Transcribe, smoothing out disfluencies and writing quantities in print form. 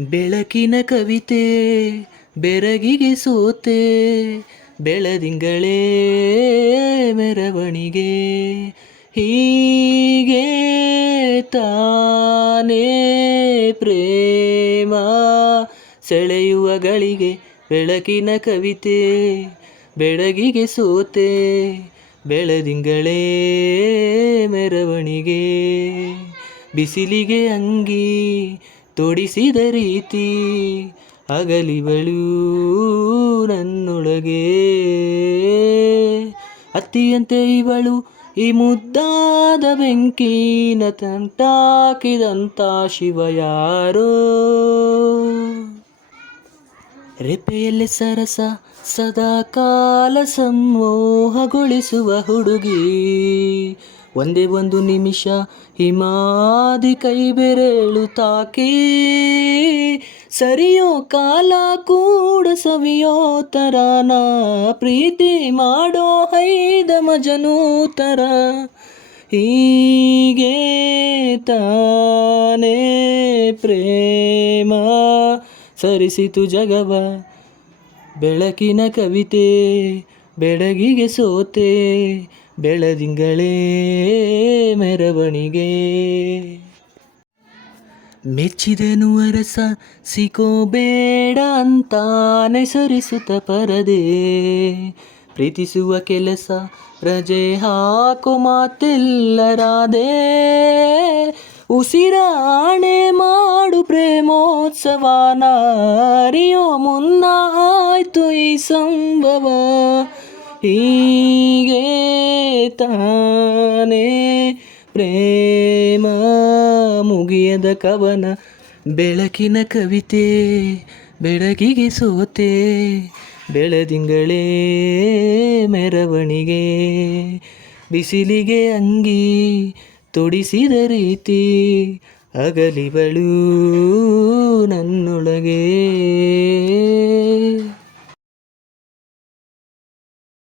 ಬೆಳಕಿನ ಕವಿತೆ ಬೆರಗಿಗೆ ಸೋತೆ, ಬೆಳದಿಂಗಳೇ ಮೆರವಣಿಗೆ. ಹೀಗೆ ತಾನೇ ಪ್ರೇಮ ಸೆಳೆಯುವ ಗಳಿಗೆ. ಬೆಳಕಿನ ಕವಿತೆ ಬೆಳಗಿಗೆ ಸೋತೆ, ಬೆಳದಿಂಗಳೇ ಮೆರವಣಿಗೆ. ಬಿಸಿಲಿಗೆ ಅಂಗಿ ತೊಡಿಸಿದ ರೀತಿ, ಅಗಲಿವಳು ನನ್ನೊಳಗೆ. ಅತ್ತಿಯಂತೆ ಇವಳು ಈ ಮುದ್ದಾದ ಬೆಂಕಿನ ತಂಟಾಕಿದಂಥ ಶಿವ ಯಾರೋ. ರೆಪೆಯಲ್ಲೇ ಸರಸ ಸದಾ ಕಾಲ ಸಂಮೋಹಗೊಳಿಸುವ ಹುಡುಗಿ. ಒಂದೇ ಒಂದು ನಿಮಿಷ ಹಿಮಾದಿ ಕೈ ಬೆರಳು ತಾಕಿ, ಸರಿಯೋ ಕಾಲ ಕೂಡ ಸವಿಯೋ ತರಾನ, ಪ್ರೀತಿ ಮಾಡೋ ಹೈದ ಮಜನೂತರ. ಹೀಗೆ ತಾನೇ ಪ್ರೇಮ ಸರಿಸಿತು ಜಗವ. ಬೆಳಕಿನ ಕವಿತೆ ಬೆಳಗಿಗೆ ಸೋತೆ, ಬೆಳದಿಂಗಳೇ ಮೆರವಣಿಗೆ. ಮೆಚ್ಚಿದನು ಅರಸ ಸಿಗೋಬೇಡ ಅಂತಾನೆ ಸರಿಸುತ್ತ ಪರದೆ, ಪ್ರೀತಿಸುವ ಕೆಲಸ ರಜೆ ಹಾಕೋ ಮಾತೆಲ್ಲರಾದೆ. ಉಸಿರಾಣೆ ಮಾಡು ಪ್ರೇಮೋತ್ಸವನ, ಅರಿಯೋ ಮುನ್ನ ಆಯ್ತು ಈ ಸಂಭವ. ಹೀಗೆ ತಾನೇ ಪ್ರೇಮ ಮುಗಿಯದ ಕವನ. ಬೆಳಕಿನ ಕವಿತೆ ಬೆಳಗಿಗೆ ಸೋತೆ, ಬೆಳದಿಂಗಳೇ ಮೆರವಣಿಗೆ. ಬಿಸಿಲಿಗೆ ಅಂಗಿ ತೊಡಿಸಿದ ರೀತಿ, ಅಗಲಿವಳು ನನ್ನೊಳಗೆ.